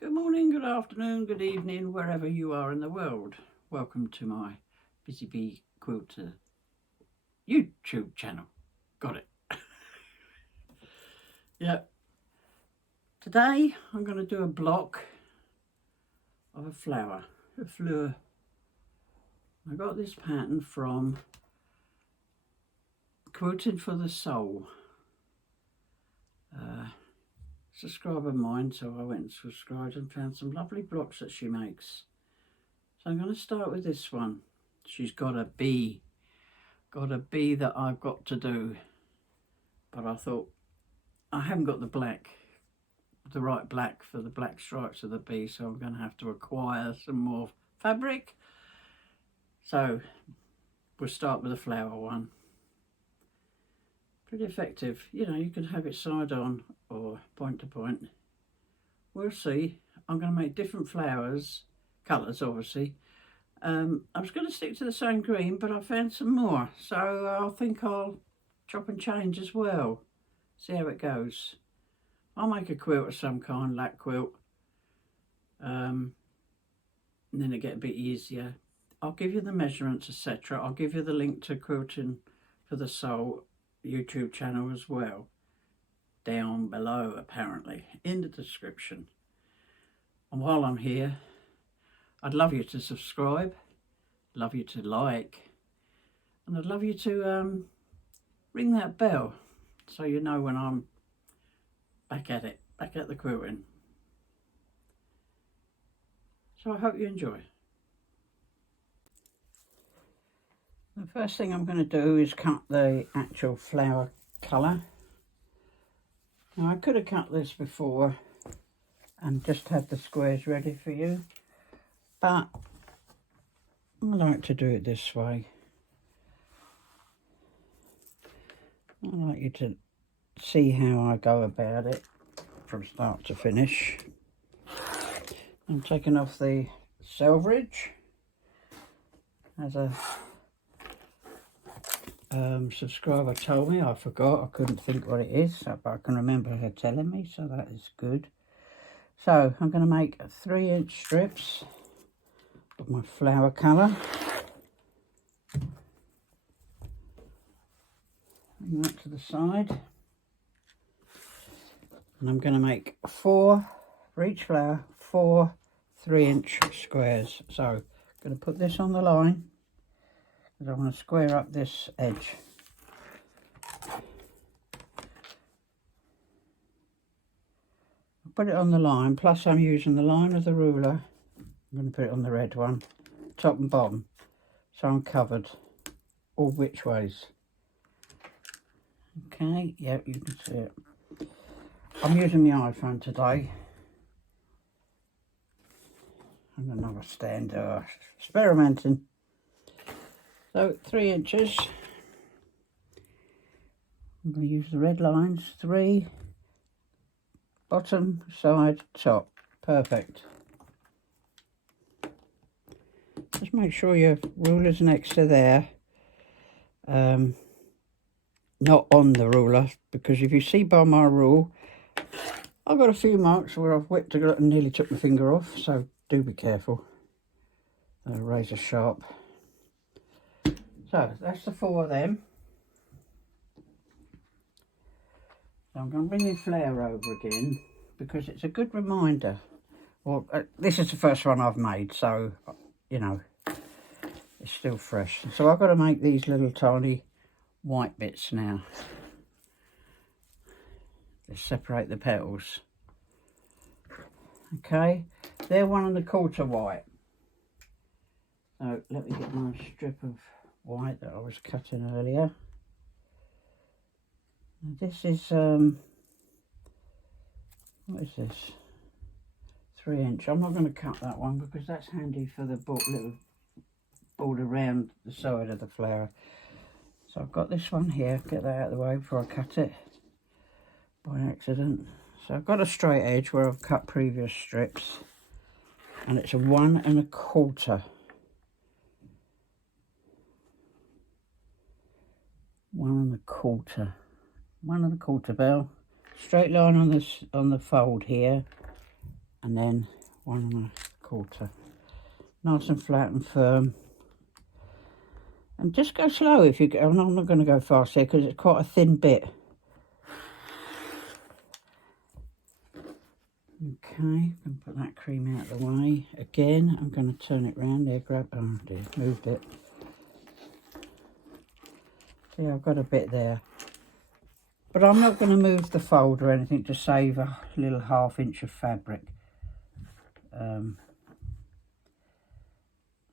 Good morning, good afternoon, good evening, wherever you are in the world. Welcome to my Busy Bee Quilter YouTube channel. Got it. Yeah. Today I'm going to do a block of a flower, a fleur. I got this pattern from Quilting for the Soul. Subscriber of mine, so I went and subscribed and found some lovely blocks that she makes. So I'm going to start with this one. She's got a bee that I've got to do, but I thought I haven't got the right black for the black stripes of the bee, so I'm going to have to acquire some more fabric. So we'll start with the flower one. Pretty effective, you know, you can have it side on or point to point. We'll see. I'm going to make different flowers, colours obviously. I was going to stick to the same green, but I found some more, so I think I'll chop and change as well. See how it goes. I'll make a quilt of some kind, lac quilt, and then it'll get a bit easier. I'll give you the measurements, etc. I'll give you the link to Quilting for the Soul YouTube channel as well, down below apparently, in the description. And while I'm here, I'd love you to subscribe, love you to like, and I'd love you to ring that bell so you know when I'm back at it, back at the quilting. So I hope you enjoy. The first thing I'm going to do is cut the actual flower colour. Now I could have cut this before and just had the squares ready for you, but I like to do it this way. I like you to see how I go about it from start to finish. I'm taking off the selvage. As a subscriber told me, I forgot, I couldn't think what it is, but I can remember her telling me, so that is good. So I'm going to make 3-inch strips of my flower colour. Bring that to the side. And I'm going to make 4 for each flower, 4 3-inch squares. So I'm going to put this on the line because I want to square up this edge. Put it on the line, plus I'm using the line of the ruler. I'm going to put it on the red one, top and bottom, so I'm covered all which ways. Okay, yeah, you can see it. I'm using my iPhone today. And another stand, experimenting. So 3 inches. I'm going to use the red lines, 3, bottom, side, top. Perfect. Just make sure your ruler's next to there. Not on the ruler, because if you see by my rule, I've got a few marks where I've whipped a and nearly took my finger off, so do be careful. Razor sharp. So that's the 4 of them. So I'm going to bring the flare over again because it's a good reminder. Well, this is the first one I've made, so you know it's still fresh. So I've got to make these little tiny white bits now. Let's separate the petals. Okay, they're 1 1/4 white. So let me get my strip of white that I was cutting earlier. And this is what is this? 3 inch. I'm not going to cut that one because that's handy for the little border around the side of the flower. So I've got this one here. Get that out of the way before I cut it by accident. So I've got a straight edge where I've cut previous strips, and it's a 1 1/4. 1 1/4. 1 1/4 bell. Straight line on this on the fold here, and then 1 1/4. Nice and flat and firm. And just go slow if you go. I'm not going to go fast here because it's quite a thin bit. Okay, and put that cream out of the way. Again, I'm going to turn it round there, grab, oh dear, moved it. See, I've got a bit there. But I'm not going to move the fold or anything to save a little 1/2 inch of fabric. I'm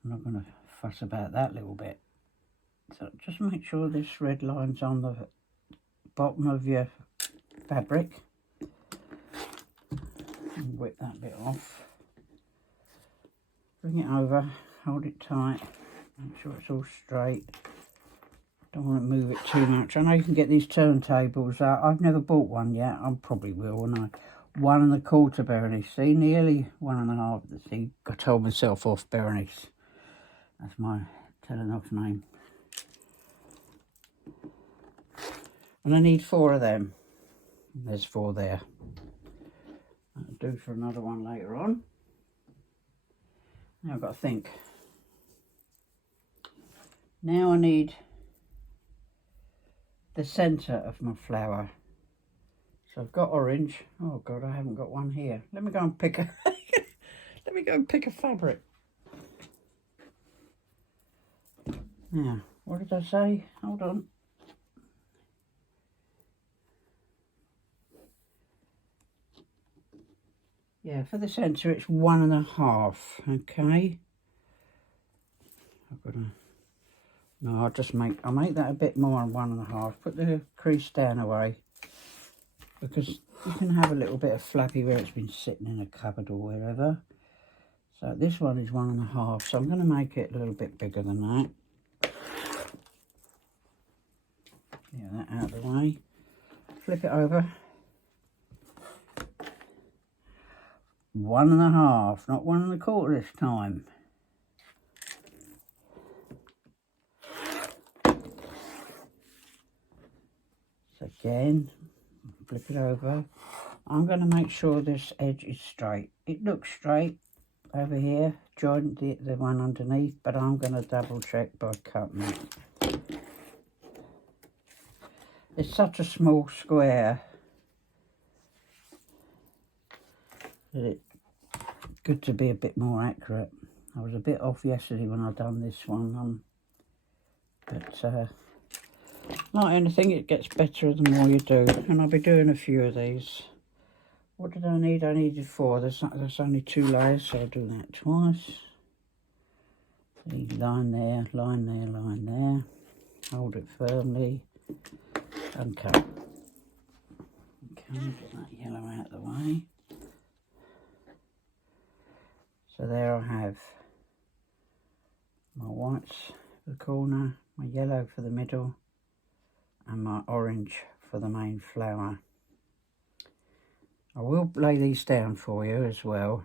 not going to fuss about that little bit. So just make sure this red line's on the bottom of your fabric. And whip that bit off. Bring it over, hold it tight, make sure it's all straight. Don't want to move it too much. I know you can get these turntables out. I've never bought one yet. I probably will, won't I? 1 1/4 Berenice. See, nearly 1 1/2. See, I told myself off, Berenice. That's my telling off name. And I need 4 of them. There's 4 there. That'll do for another one later on. Now I've got to think. Now I need the centre of my flower. So I've got orange. Oh God, I haven't got one here. Let me go and pick a let me go and pick a fabric. Now, what did I say? Hold on. Yeah, for the centre it's 1 1/2. Okay. I've got to. No, I'll make that a bit more than 1 1/2. Put the crease down away, because you can have a little bit of flappy where it's been sitting in a cupboard or wherever. So this one is 1 1/2. So I'm going to make it a little bit bigger than that. Get that out of the way. Flip it over. 1 1/2, not 1 1/4 this time. So again, flip it over. I'm going to make sure this edge is straight. It looks straight over here, join the one underneath, but I'm going to double check by cutting it. It's such a small square that it's good to be a bit more accurate. I was a bit off yesterday when I done this one, but like anything, it gets better the more you do, and I'll be doing a few of these. What did I need? I needed 4. There's only 2 layers, so I'll do that twice. See, line there, line there, line there. Hold it firmly and cut. Okay, get that yellow out of the way. So there I have my whites for the corner, my yellow for the middle, and my orange for the main flower. I will lay these down for you as well.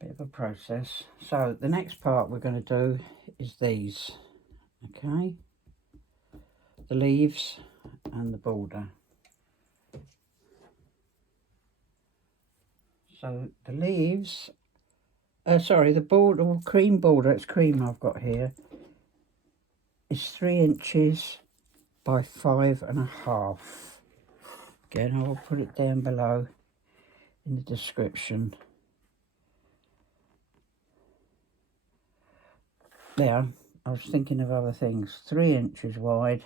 Bit of a process. So the next part we're going to do is these. Okay. The leaves and the border. So the leaves, the border, or cream border, it's cream I've got here, is 3 inches by 5 1/2. Again, I will put it down below in the description. There, I was thinking of other things. 3 inches wide,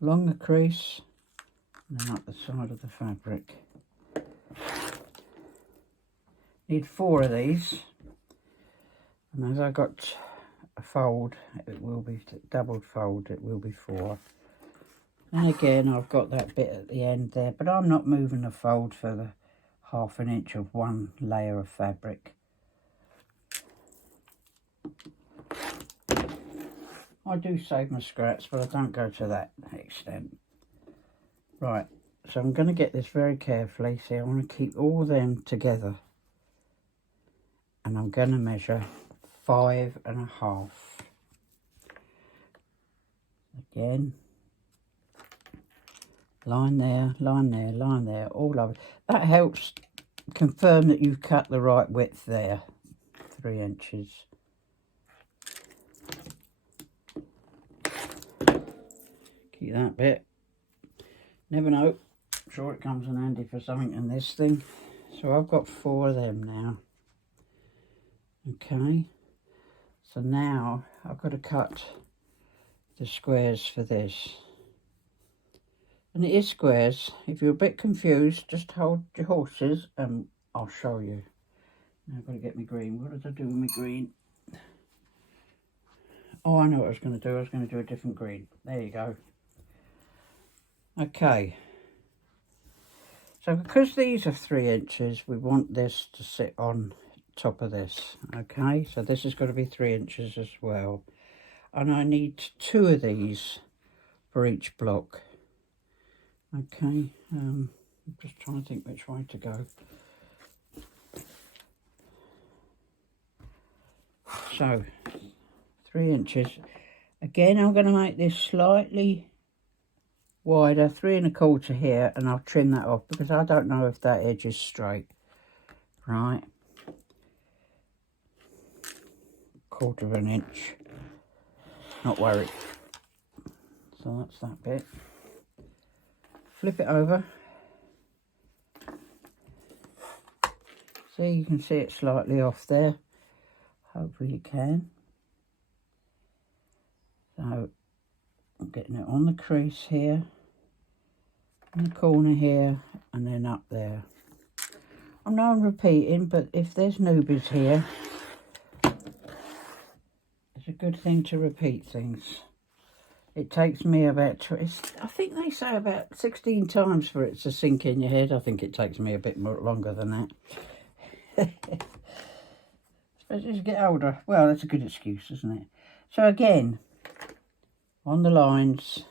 along the crease, and then up the side of the fabric. Need 4 of these, and as I got a fold, it will be doubled fold, it will be 4. And again, I've got that bit at the end there, but I'm not moving the fold for the 1/2 inch of one layer of fabric. I do save my scraps, but I don't go to that extent. Right, so I'm going to get this very carefully. See, I want to keep all them together. And I'm going to measure 5 1/2. Again, line there, line there, line there, all over. That helps confirm that you've cut the right width there, 3 inches. Keep that bit. Never know, I'm sure it comes in handy for something in this thing. So I've got 4 of them now. Okay, so now I've got to cut the squares for this. And it is squares. If you're a bit confused, just hold your horses and I'll show you. Now I've got to get my green. What did I do with my green? Oh, I know what I was going to do. I was going to do a different green. There you go. Okay. So because these are 3 inches, we want this to sit on top of this. Okay, so this has got to be 3 inches as well. And I need 2 of these for each block. Okay, I'm just trying to think which way to go. So 3 inches. Again, I'm going to make this slightly wider, 3 1/4 here, and I'll trim that off because I don't know if that edge is straight. Right, 1/4 inch. Not worried. So that's that bit. Flip it over. See, you can see it slightly off there. Hopefully you can. So I'm getting it on the crease here, in the corner here, and then up there. I know I'm repeating, but if there's newbies here, it's a good thing to repeat things. It takes me about, I think they say about 16 times for it to sink in your head. I think it takes me a bit more longer than that. Especially as you get older. Well, that's a good excuse, isn't it? So again, on the lines,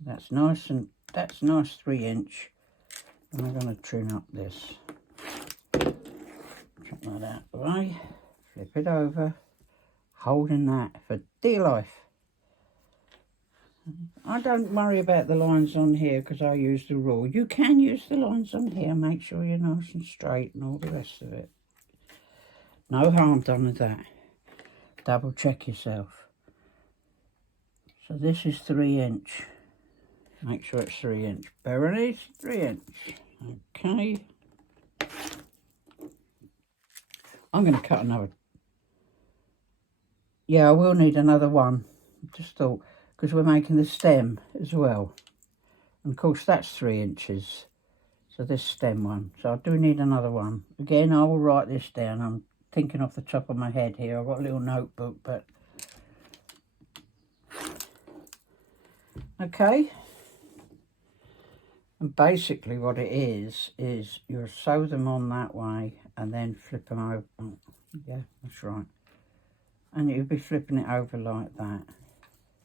that's nice, and that's nice 3 inch. And I'm going to trim up this. Chuck that out of the way. Flip it over. Holding that for dear life. I don't worry about the lines on here because I use the rule. You can use the lines on here. Make sure you're nice and straight and all the rest of it. No harm done with that. Double check yourself. So this is 3 inch. Make sure it's 3 inch. Berenice, 3 inch. Okay. I'm going to cut another. Yeah, I will need another one. Just thought, because we're making the stem as well. And of course that's 3 inches. So this stem one. So I do need another one. Again, I will write this down. I'm thinking off the top of my head here. I've got a little notebook, but... Okay. And basically what it is you'll sew them on that way and then flip them over. Oh, yeah, that's right. And you'll be flipping it over like that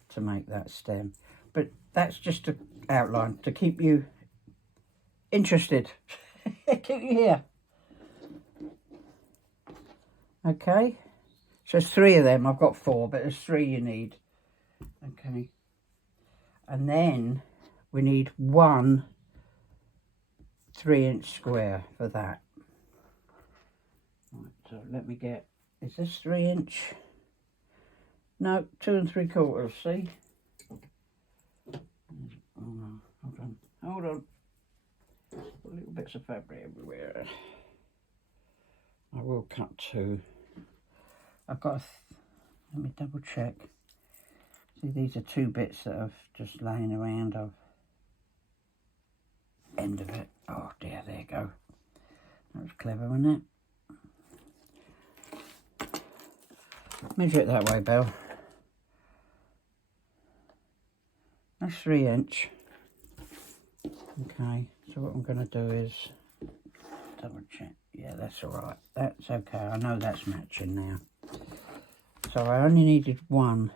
to make that stem. But that's just an outline to keep you interested. Keep you here. Okay. So there's 3 of them. I've got 4, but there's 3 you need. Okay. And then we need 1 3 inch square for that. Right, so let me get, is this 3 inch? No, 2 3/4, see? Oh no, hold on. Little bits of fabric everywhere. I will cut 2. I've got, let me double check. See, these are 2 bits that I've just laying around of. End of it. Oh dear, there you go. That was clever, wasn't it? Measure it that way, Belle. That's 3 inch. Okay, so what I'm going to do is double check. Yeah, that's all right. That's okay. I know that's matching now. So I only needed 1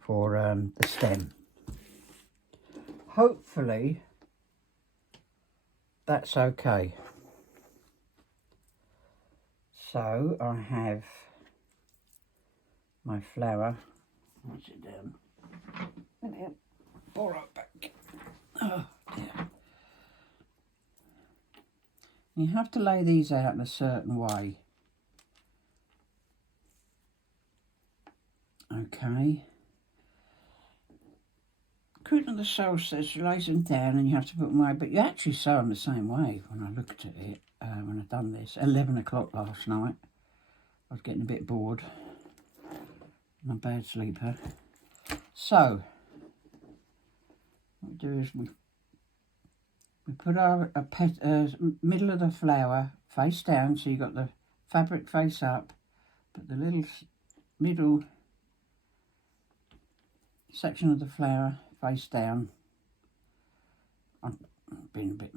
for the stem. Hopefully that's okay. So I have my flower. What's it down? You have to lay these out in a certain way. Okay. According to the solstice, you lay them down and you have to put them away, but you actually sew them the same way when I looked at it, when I've done this. 11 o'clock last night. I was getting a bit bored. I'm a bad sleeper. So, what we do is we put our middle of the flower face down, so you've got the fabric face up, put the little middle section of the flower face down. I'm being a bit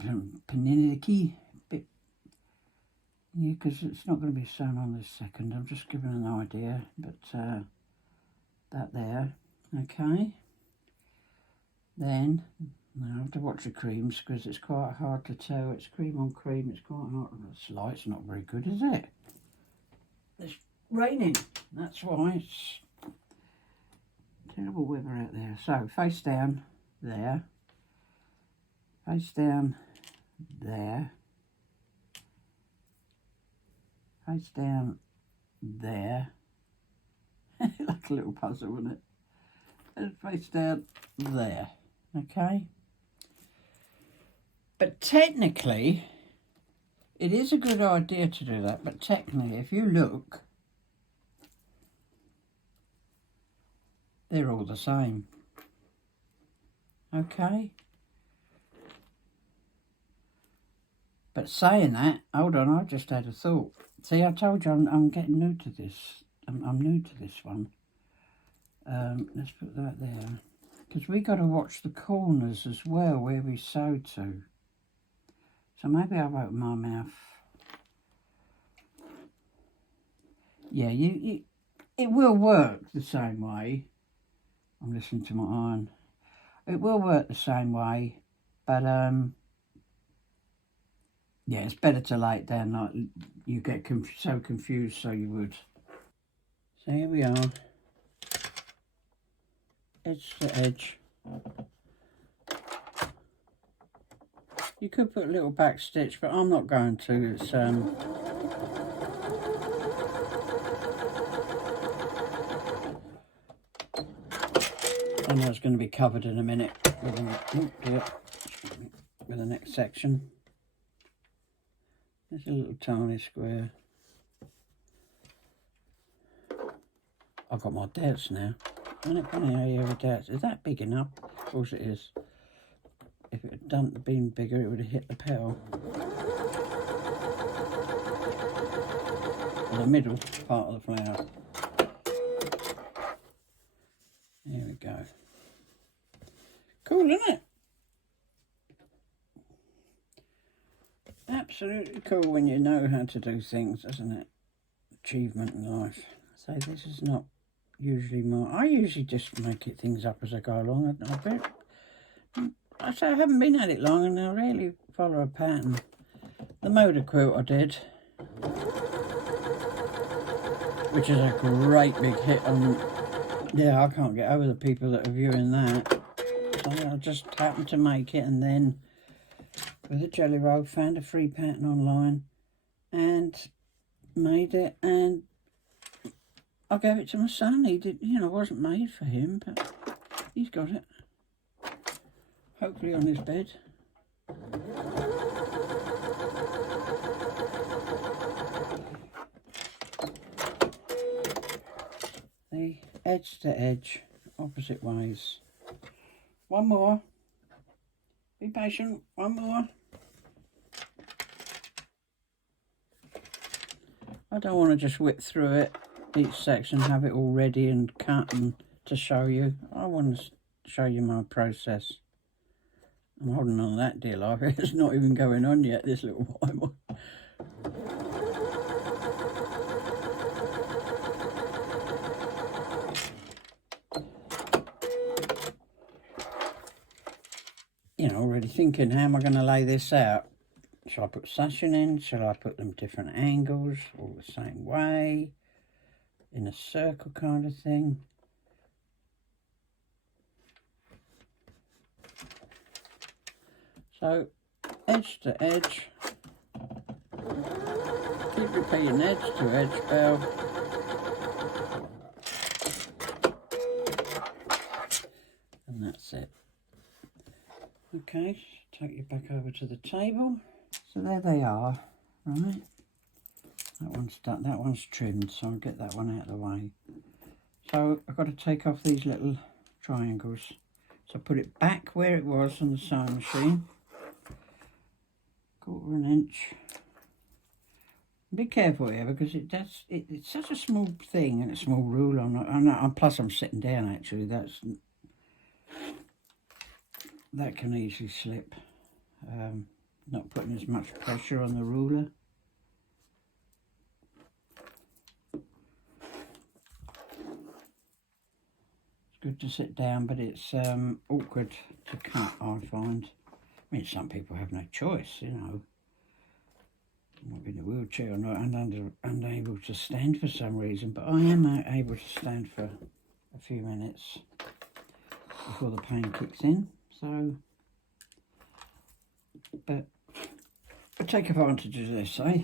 panicky, bit, yeah, because it's not going to be sewn on this second. I'm just giving an idea, but that there, okay. Then I have to watch the creams because it's quite hard to tell. It's cream on cream. It's quite hard. This light's not very good, is it? It's raining. That's why. It's terrible weather out there. So face down there. Face down there. Face down there. Like a little puzzle, isn't it? And face down there. Okay. But technically, it is a good idea to do that. But technically, if you look, they're all the same. Okay. But saying that, hold on, I just had a thought. See, I told you I'm getting new to this. I'm new to this one. Let's put that there. Because we got to watch the corners as well, where we sew to. So maybe I've opened my mouth. Yeah, it will work the same way. I'm listening to my iron. It will work the same way, but yeah, it's better to lay it down like you get so confused, so you would. So here we are, edge to edge. You could put a little back stitch, but I'm not going to. It's I know it's going to be covered in a minute with the next section. There's a little tiny square. I've got my doubts now. Isn't it funny how you have doubts? Is that big enough? Of course it is. If it had been bigger, it would have hit the petal. Or the middle part of the flower. There we go. Cool, isn't it? Absolutely cool when you know how to do things, isn't it? Achievement in life. So this is not usually I usually just make things up as I go along. I say I haven't been at it long and I really follow a pattern. The Moda quilt I did, which is a great big hit on, yeah, I can't get over the people that are viewing that. So I just happened to make it, and then with a jelly roll found a free pattern online and made it, and I gave it to my son. He did, you know, it wasn't made for him, but he's got it. Hopefully on his bed. The edge to edge, opposite ways. One more. Be patient. One more. I don't want to just whip through it, each section, have it all ready and cut and to show you. I want to show you my process. I'm holding on to that dear life. It's not even going on yet, this little white one. You know, already thinking, how am I going to lay this out? Shall I put sashing in? Shall I put them different angles, all the same way, in a circle kind of thing? So, edge to edge, Keep repeating edge to edge, Belle. And that's it. Okay, take you back over to the table. So there they are, right? That one's done, that one's trimmed, so I'll get that one out of the way. So I've got to take off these little triangles. So put it back where it was on the sewing machine. 1/4 inch. Be careful here because it's such a small thing and a small ruler. Plus I'm sitting down actually. That can easily slip. Not putting as much pressure on the ruler. Good to sit down, but it's awkward to cut, I find. I mean, some people have no choice, you know. Might be in a wheelchair or not, and unable to stand for some reason, but I am able to stand for a few minutes before the pain kicks in. So, but I take advantage of this, eh?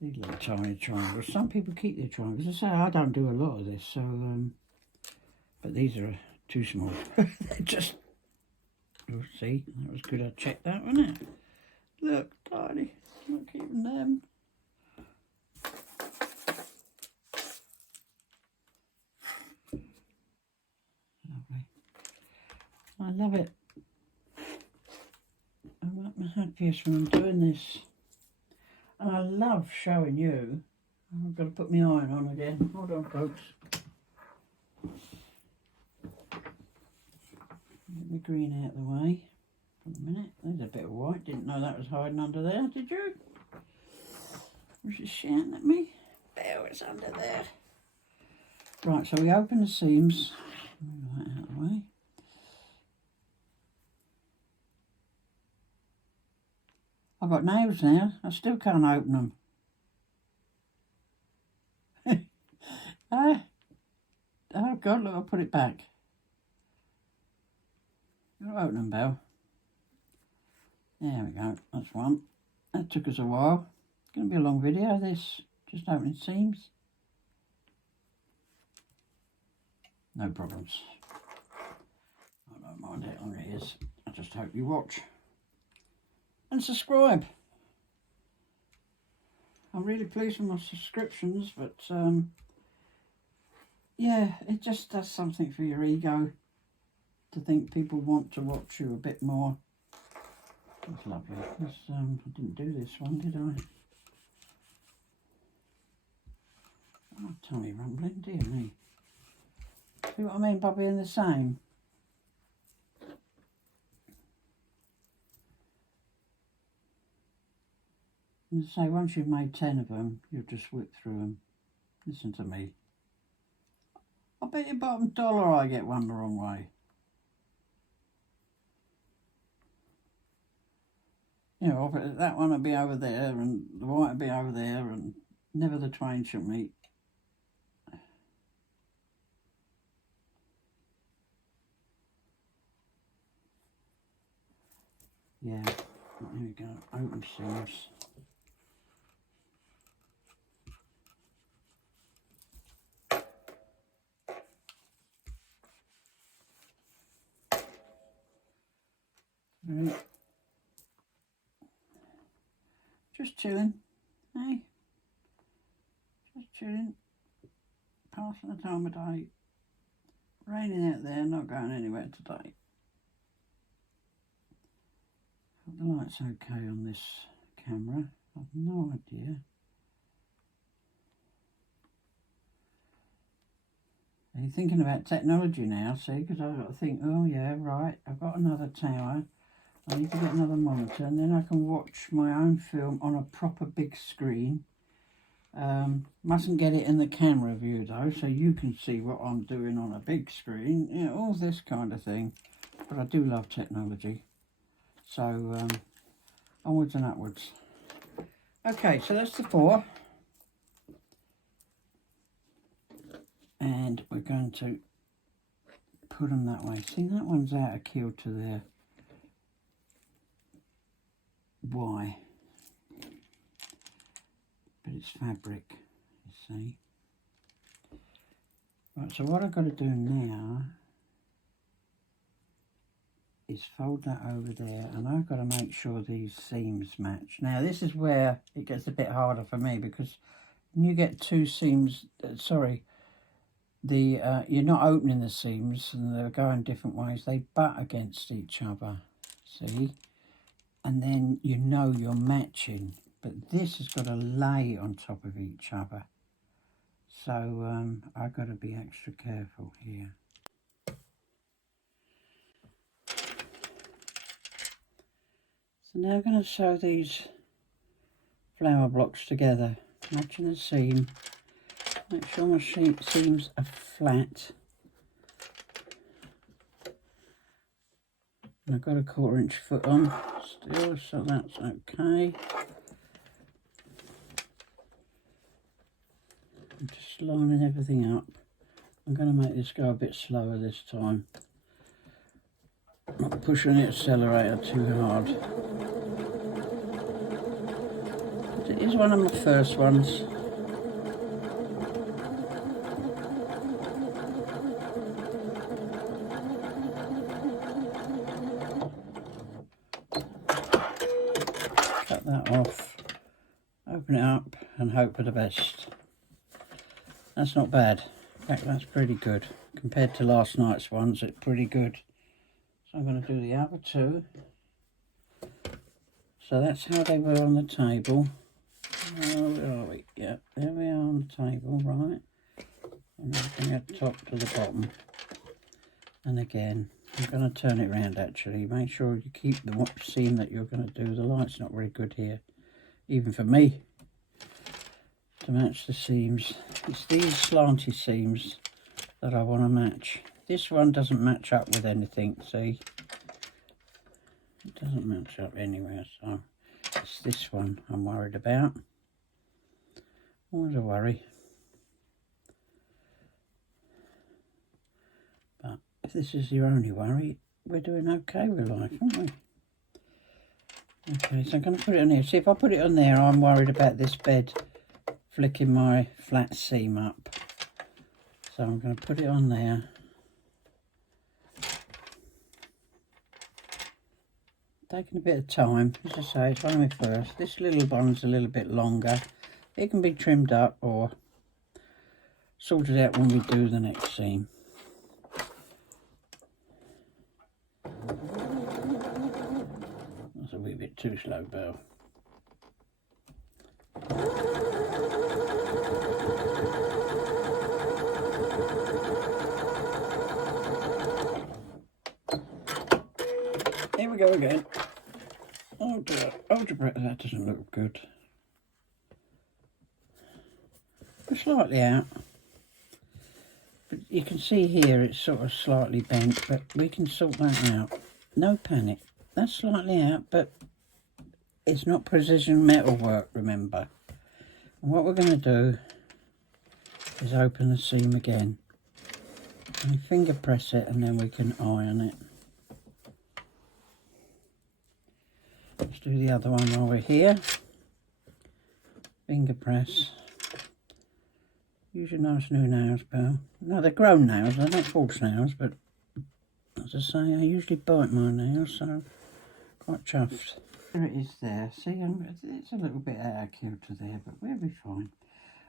These little tiny triangles. Some people keep their triangles. I say I don't do a lot of this, so but these are too small. They're just, oh, see, that was good. I checked that, wasn't it? Look, tiny. Not keeping them. Lovely. I love it. I'm at my happiest when I'm doing this. And I love showing you. I've got to put my iron on again. Hold on, folks. Get my green out of the way for a minute. There's a bit of white. Didn't know that was hiding under there, did you? Was she shouting at me? There, it's under there. Right, so we open the seams. Move that out of the way. I've got nails now. I still can't open them. Oh God, look, I'll put it back. I'll open them, Belle. There we go, that's one. That took us a while. It's going to be a long video, this. Just opening seams. No problems. I don't mind how long it is. I just hope you watch. And subscribe. I'm really pleased with my subscriptions, but yeah, it just does something for your ego to think people want to watch you a bit more. That's lovely. I didn't do this one, did I? Oh, tummy rumbling, dear me. See what I mean by being the same? And to say, once you've made 10 of them, you'll just whip through them. Listen to me. I bet you bottom dollar I get one the wrong way. You know, that one will be over there, and the white will be over there, and never the twain shall meet. Yeah, there we go, open seams. Right. Just chilling, hey? Just chilling, passing the time of day. Raining out there, not going anywhere today. Hope the light's okay on this camera. I've no idea. Are you thinking about technology now, see? Because I've got to think, oh yeah, right, I've got another tower. I need to get another monitor, and then I can watch my own film on a proper big screen. Mustn't get it in the camera view though, so you can see what I'm doing on a big screen. You know, all this kind of thing. But I do love technology. So, onwards and upwards. Okay, so that's the 4. And we're going to put them that way. See, that one's out of keel to there. Why? but it's fabric, you see. Right, so what I've got to do now is fold that over there, and I've got to make sure these seams match. Now this is where it gets a bit harder for me, because when you get two seams, you're not opening the seams and they're going different ways, they butt against each other, see, and then you know you're matching, but this has got to lay on top of each other, so I've got to be extra careful here. So now I'm going to sew these flower blocks together, matching the seam. Make sure my seams are flat. And I've got a 1/4 inch foot on still, so that's okay. I'm just lining everything up. I'm going to make this go a bit slower this time. Not pushing the accelerator too hard. It is one of my first ones. Cut that off, open it up and hope for the best. That's not bad. In fact, that's pretty good. Compared to last night's ones, it's pretty good. So I'm going to do the other two. So that's how they were on the table. Where are we? Yeah, there we are on the table, right? And I'm going at the top to the bottom. And again, I'm going to turn it around actually. Make sure you keep the seam that you're going to do. The light's not very good here, even for me, to match the seams. It's these slanty seams that I want to match. This one doesn't match up with anything, see? It doesn't match up anywhere, so it's this one I'm worried about. Always a worry. But if this is your only worry, we're doing okay with life, aren't we? Okay, so I'm going to put it on here. See, if I put it on there, I'm worried about this bed flicking my flat seam up. So I'm going to put it on there. Taking a bit of time, as I say, it's one of my first. This little one's a little bit longer. It can be trimmed up or sorted out when we do the next seam. That's a wee bit too slow, Belle. Here we go again. Oh dear, hold your breath, that doesn't look good. We're slightly out. But you can see here it's sort of slightly bent, but we can sort that out. No panic. That's slightly out, but it's not precision metal work, remember. And what we're going to do is open the seam again. And finger press it and then we can iron it. Let's do the other one while we're here. Finger press. Use your nice new nails, Belle. No, they're grown nails, they're not false nails, but as I say, I usually bite my nails, so quite chuffed. There it is there. See, it's a little bit out of kilter there, but we'll be fine.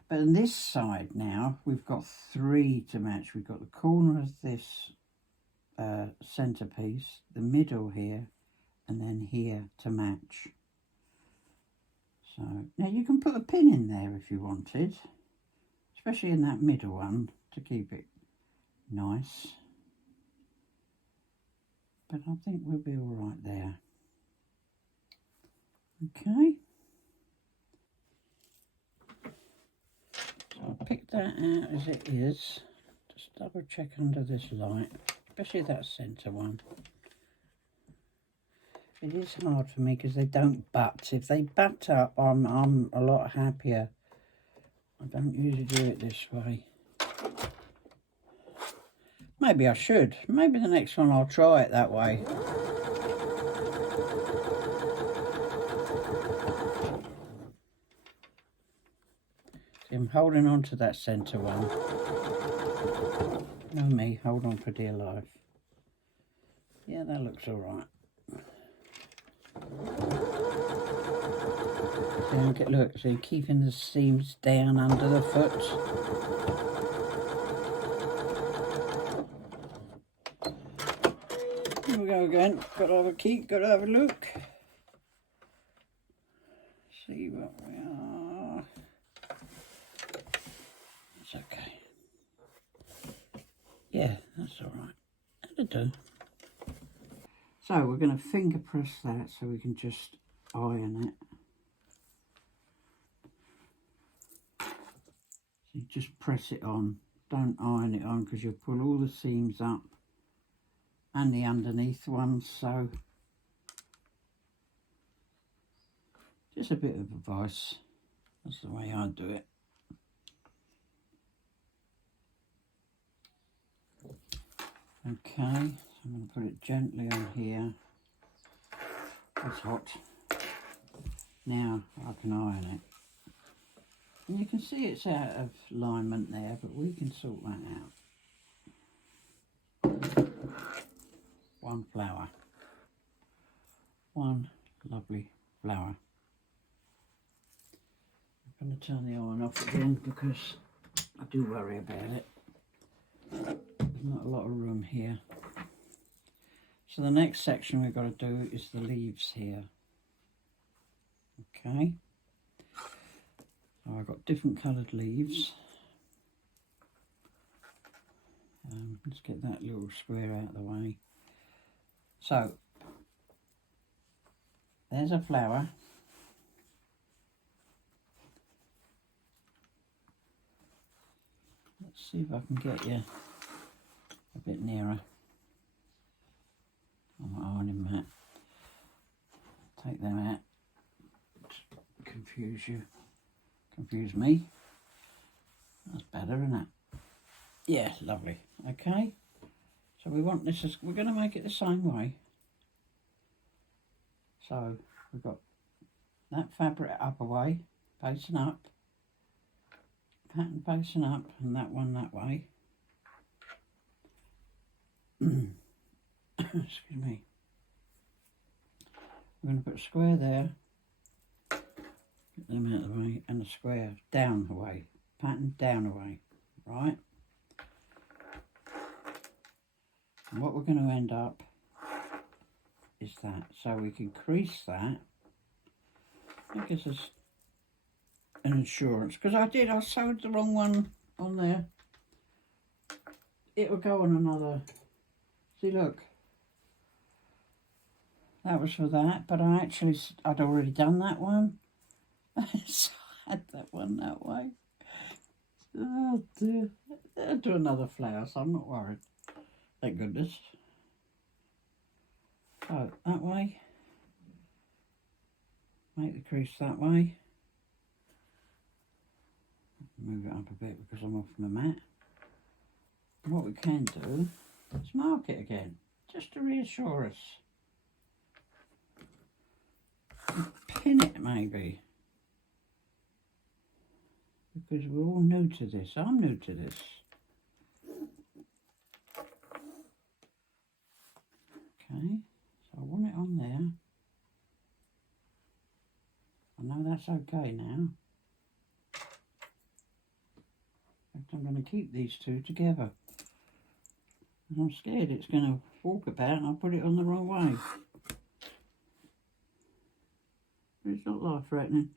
But on this side now, we've got 3 to match. We've got the corner of this centerpiece, the middle here, and then here to match. So now you can put a pin in there if you wanted, especially in that middle one to keep it nice. But I think we'll be all right there. Okay. So I'll pick that out as it is. Just double check under this light, especially that centre one. It is hard for me because they don't butt. If they butt up, I'm a lot happier. I don't usually do it this way. Maybe I should. Maybe the next one I'll try it that way. I'm holding on to that centre one. No me, hold on for dear life. Yeah, that looks all right. Look, so you're keeping the seams down under the foot. Here we go again. Got to have a keep, got to have a look. See what we are. It's okay. Yeah, that's all right. That'll do. So we're going to finger press that so we can just iron it. So you just press it on. Don't iron it on because you'll pull all the seams up and the underneath ones. So just a bit of advice. That's the way I do it. Okay, so I'm going to put it gently on here. It's hot. Now I can iron it. And you can see it's out of alignment there, but we can sort that out. One flower. One lovely flower. I'm going to turn the iron off again because I do worry about it. There's not a lot of room here. So the next section we've got to do is the leaves here. Okay. So I've got different coloured leaves. Let's get that little square out of the way. So there's a flower. Let's see if I can get you a bit nearer. I'm ironing that. Take them out. Confuse you. Confuse me. That's better, isn't it? Yeah, lovely. Okay. So we want this, we're going to make it the same way. So we've got that fabric up away, facing up, pattern facing up, and that one that way. Excuse me. We're going to put a square there, get them out of the way, and a square down away, pattern down away, right? And what we're going to end up is that, so we can crease that. I guess it's an insurance, because I sewed the wrong one on there. It will go on another, see look, that was for that, but I'd already done that one. So I had that one that way. Oh dear, I'll do another flower, so I'm not worried. Thank goodness. So that way, make the crease that way. Move it up a bit because I'm off my mat. And what we can do is mark it again, just to reassure us. And pin it maybe. Because we're all new to this. I'm new to this. Okay, so I want it on there. I know that's okay now. I'm going to keep these two together. I'm scared it's going to walk about and I'll put it on the wrong way. But it's not life-threatening.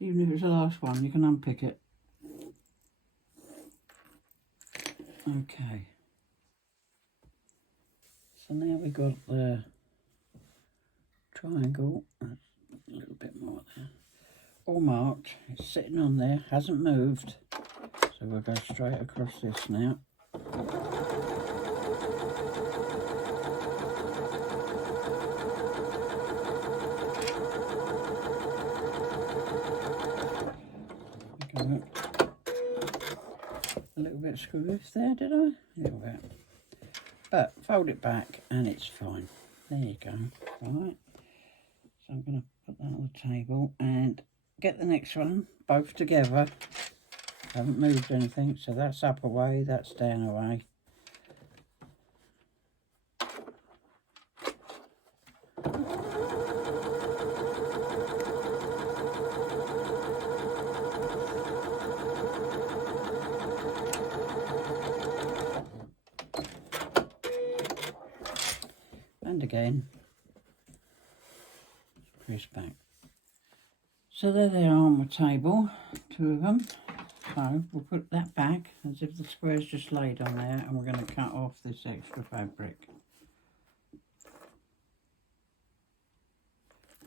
Even if it's the last one, you can unpick it. Okay. So now we've got the triangle, a little bit more there, all marked. It's sitting on there, hasn't moved. So we'll go straight across this now. Okay. A little bit of screw-off there, did I? A little bit. But fold it back and it's fine. There you go. Right. So I'm going to put that on the table and get the next one both together. I haven't moved anything, so that's up away, that's down away. And again, press back. So there they are on my table, 2 of them. So we'll put that back as if the square's just laid on there, and we're going to cut off this extra fabric.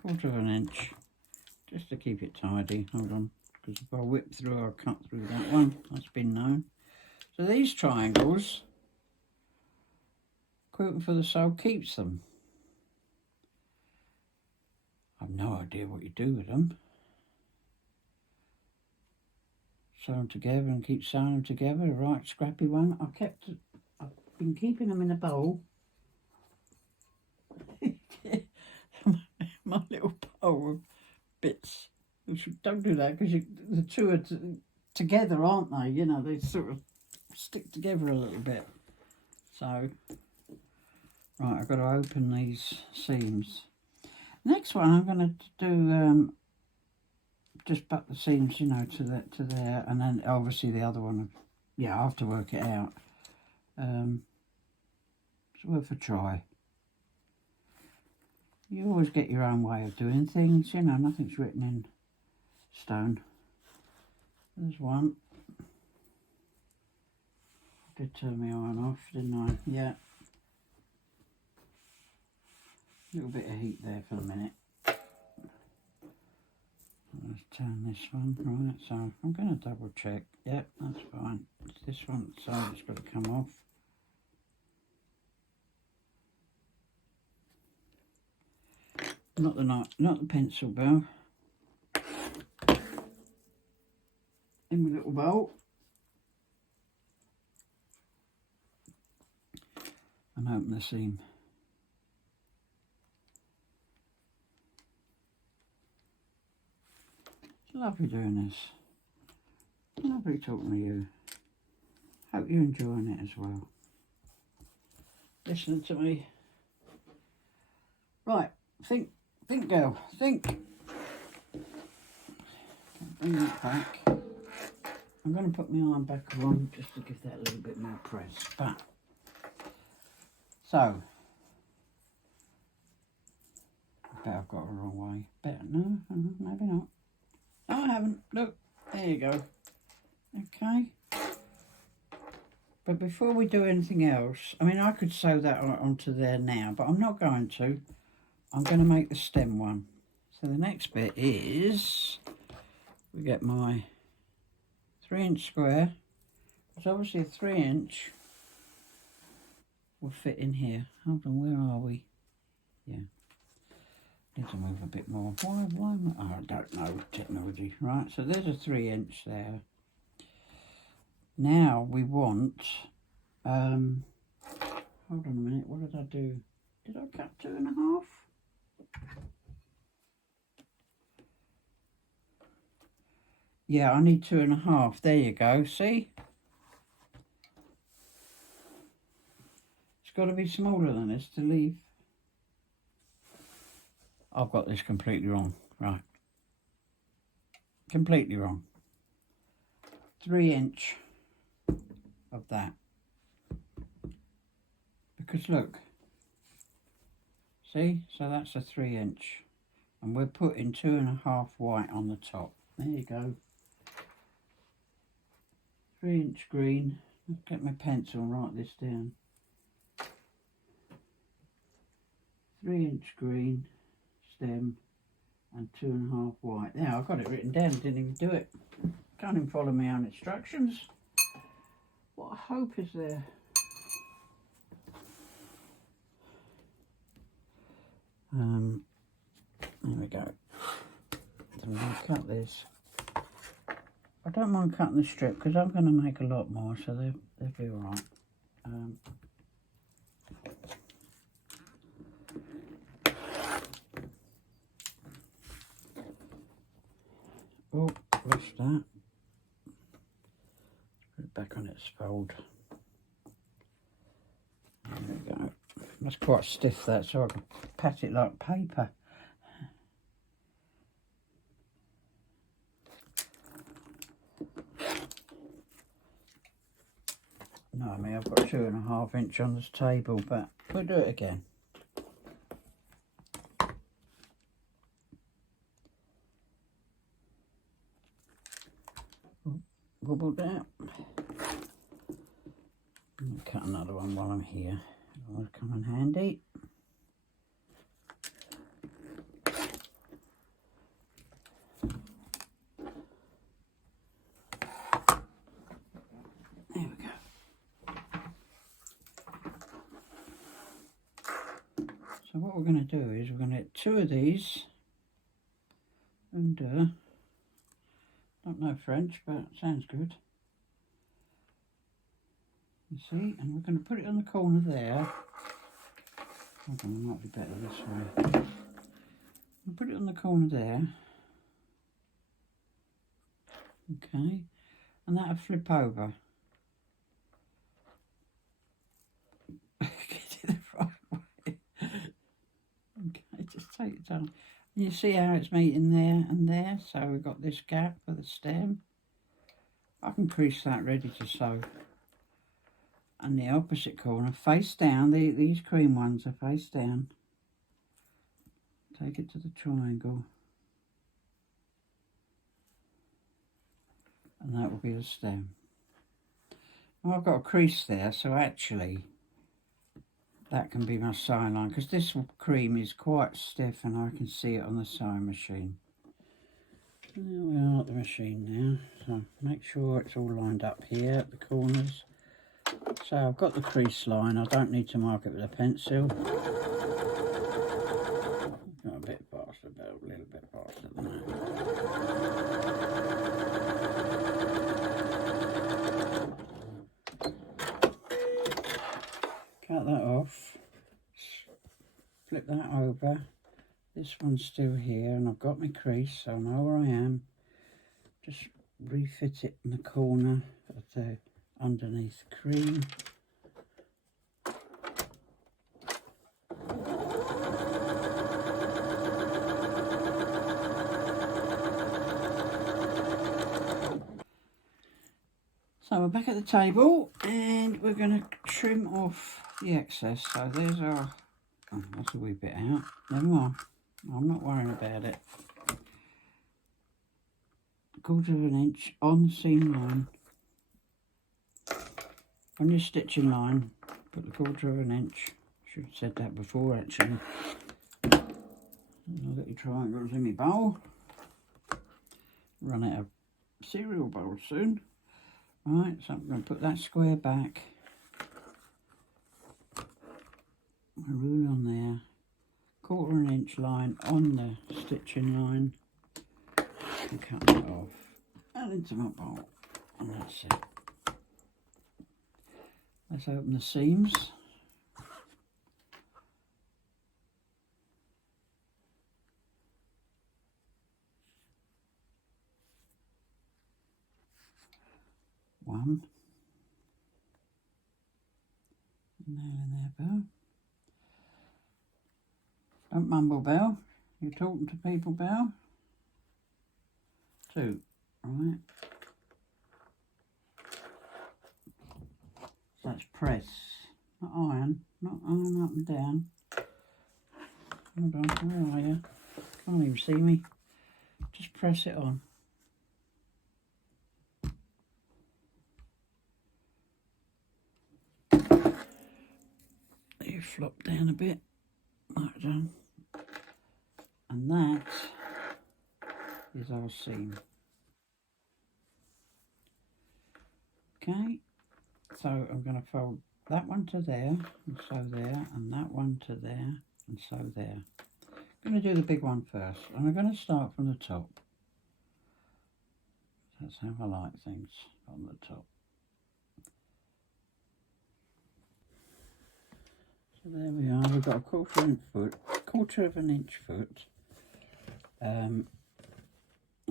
1/4 inch, just to keep it tidy. Hold on, because if I whip through, I'll cut through that one. That's been known. So these triangles, Quilting for the Soul keeps them. I've no idea what you do with them. Sew them together and keep sewing them together. A right scrappy one. I've been keeping them in a bowl. My little bowl of bits. Don't do that, because the two are together, aren't they? You know, they sort of stick together a little bit. So, right, I've got to open these seams. Next one, I'm going to do just butt the seams, you know, to there, and then obviously the other one. Yeah, I have to work it out. It's worth a try. You always get your own way of doing things, you know, nothing's written in stone. There's one. I did turn my iron off, didn't I? Yeah. A little bit of heat there for a minute. Let's turn this one, right, so I'm going to double check. Yep, that's fine. It's this one side that's got to come off. Not the pencil bow. In my little bowl. And open the seam. It's lovely doing this. Lovely talking to you. Hope you're enjoying it as well. Listening to me. Right, think girl, think. Bring that back. I'm going to put my iron back on just to give that a little bit more press. But, so, I bet I've got it the wrong way. Better, no, maybe not. No, I haven't. Look, there you go. Okay. But before we do anything else, I mean, I could sew that onto there now, but I'm not going to. I'm going to make the stem one. So the next bit is, we get my 3-inch square. It's obviously a 3-inch will fit in here. Hold on, where are we? Yeah. Need to move a bit more. Why am I? Oh, I don't know, technology. Right, so there's a 3-inch there. Now we want, hold on a minute, what did I do? Did I cut 2.5? Yeah, I need 2.5. There you go, see? It's got to be smaller than this to leave. I've got this completely wrong, right. Completely wrong. 3-inch of that. Because look, see? So that's a 3-inch. And we're putting 2.5 white on the top. There you go. 3-inch green. Let's get my pencil and write this down. 3-inch green stem and 2.5 white. There, I've got it written down, didn't even do it. Can't even follow my own instructions. What hope is there? There we go. So I'm going to cut this. I don't mind cutting the strip because I'm going to make a lot more, so they'll be alright. fold. There we go. That's quite stiff, that, so I can pat it like paper. No, I mean, I've got 2.5 inch on this table, but we'll do it again. Wobbled out. I'll cut another one while I'm here. It'll come in handy. There we go. So what we're going to do is we're going to get 2 of these and don't know French, but it sounds good. You see, and we're going to put it on the corner there. Hold on, it might be better this way. We'll put it on the corner there. Okay, and that'll flip over. Get it the right way. Okay, just take your time. And you see how it's meeting there and there, so we've got this gap for the stem. I can crease that ready to sew. And the opposite corner, face down, these cream ones are face down. Take it to the triangle. And that will be the stem. Now I've got a crease there, so actually that can be my sewing line, because this cream is quite stiff and I can see it on the sewing machine. There we are at the machine now, so make sure it's all lined up here at the corners. So I've got the crease line, I don't need to mark it with a pencil. Got a bit faster, about a little bit faster than that. Cut that off, flip that over. This one's still here and I've got my crease, so I know where I am. Just refit it in the corner of the underneath cream. So we're back at the table and we're going to trim off the excess. So there's our, oh, that's a wee bit out. Never mind, I'm not worrying about it. 1/4 inch on the seam line. On your stitching line, put the 1/4 inch. Should have said that before actually. I'll get your triangles in my bowl. Run out of cereal bowls soon. Right, so I'm going to put that square back. A rule on there. 1/4 inch line on the stitching line. And cut that off. And into my bowl. And that's it. Let's open the seams. One. Nail in there, Belle. Don't mumble, Belle. You're talking to people, Belle. 2. Right. So that's press, not iron, not iron up and down. Hold on, where are you? Can't even see me. Just press it on. You flop down a bit, like done. And that is our seam. Okay. So I'm going to fold that one to there, and sew there, and that one to there, and sew there. I'm going to do the big one first, and I'm going to start from the top. That's how I like things, on the top. So there we are, we've got a 1/4 inch foot. I'm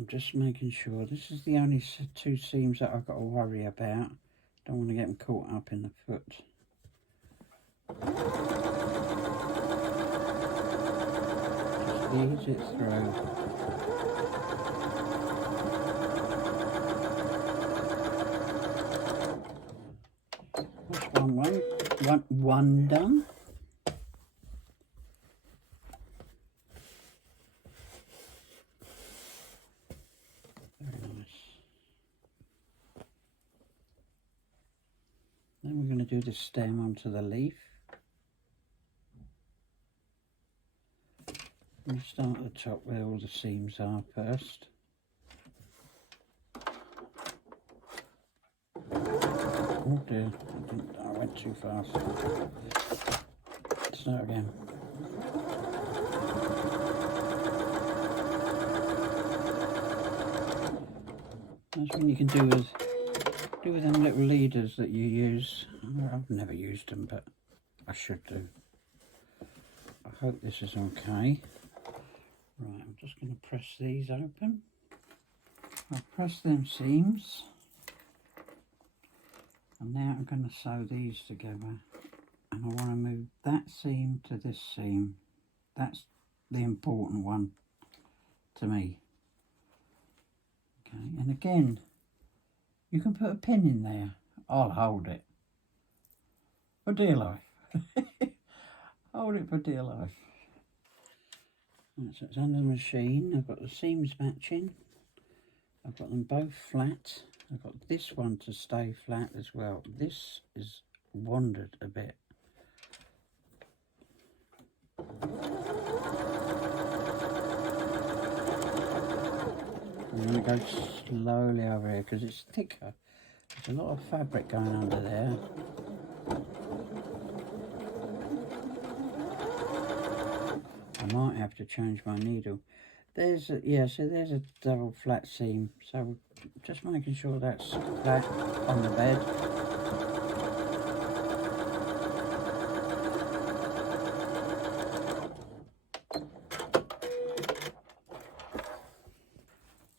just making sure, this is the only 2 seams that I've got to worry about. Don't want to get them caught up in the foot. Just ease it through. That's one done. Very nice. Then we're going to do the stem onto the leaf. We start at the top where all the seams are first. Oh dear, I went too fast. Start again. That's what you can do with them little leaders that you use. I've never used them, but I should do. I hope this is okay. Right, I'm just going to press these open. I'll press them seams. And now I'm going to sew these together. And I want to move that seam to this seam. That's the important one to me. Okay, and again, you can put a pin in there. I'll hold it for dear life. Hold it for dear life. Right, so it's under the machine. I've got the seams matching. I've got them both flat. I've got this one to stay flat as well. This is wandered a bit. I'm going to go slowly over here because it's thicker. There's a lot of fabric going under there. I might have to change my needle. There's a, yeah, so there's a double flat seam. So just making sure that's flat on the bed.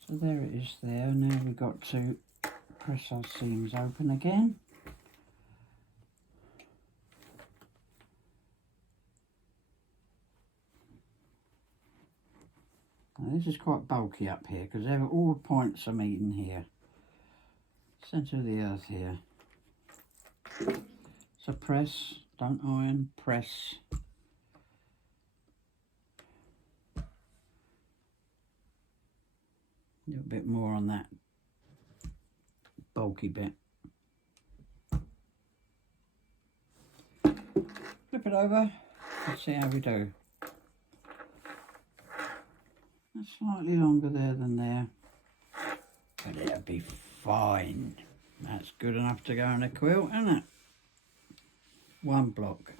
So there it is there. Now we've got to press our seams open again. Now this is quite bulky up here because all points are meeting here. Centre of the earth here. So press, don't iron, press. A little bit more on that bulky bit. Flip it over, let's see how we do. That's slightly longer there than there, but it'll be fine. That's good enough to go on a quilt, isn't it? One block.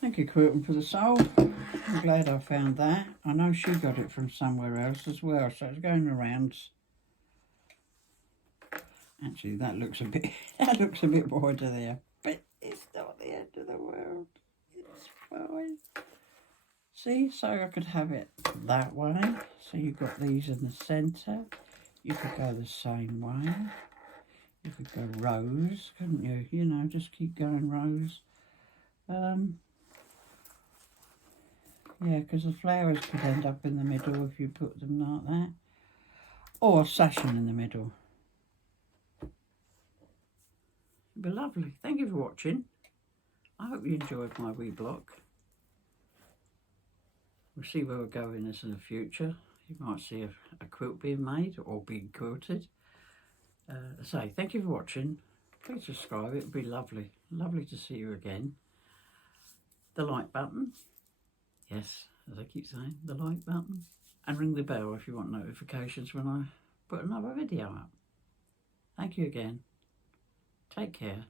Thank you, Quilting for the Soul. I'm glad I found that. I know she got it from somewhere else as well, so it's going around. Actually, that looks a bit wider there, but it's not the end of the world. It's fine. See, so I could have it that way. So you've got these in the centre. You could go the same way. You could go rows, couldn't you? You know, just keep going rows. Yeah, because the flowers could end up in the middle if you put them like that. Or sashing in the middle. It'd be lovely. Thank you for watching. I hope you enjoyed my wee block. We'll see where we're going this in the future. You might see a quilt being made or being quilted. Thank you for watching. Please subscribe. It would be lovely. Lovely to see you again. The like button. Yes, as I keep saying, the like button. And ring the bell if you want notifications when I put another video up. Thank you again. Take care.